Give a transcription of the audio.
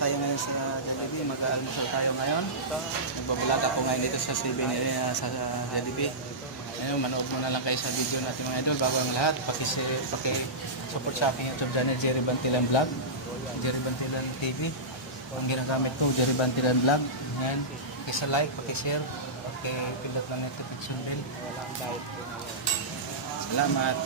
tayo ngayon sa Jollibee. Mag-almusal tayo ngayon. Nagbablog ako ngayon dito sa CB sa Jollibee. Ngayon, manood mo na lang kayo sa video natin mga idol. Bago ang lahat, paki-support sa aking YouTube channel, Jerry Bantilan Vlog. Jerry Bantilan TV. Ang ginagamit ko, Jerry Bantilan Vlog. Ngayon, paki-like, paki-share, paki-pindot ng notification bell. Salamat.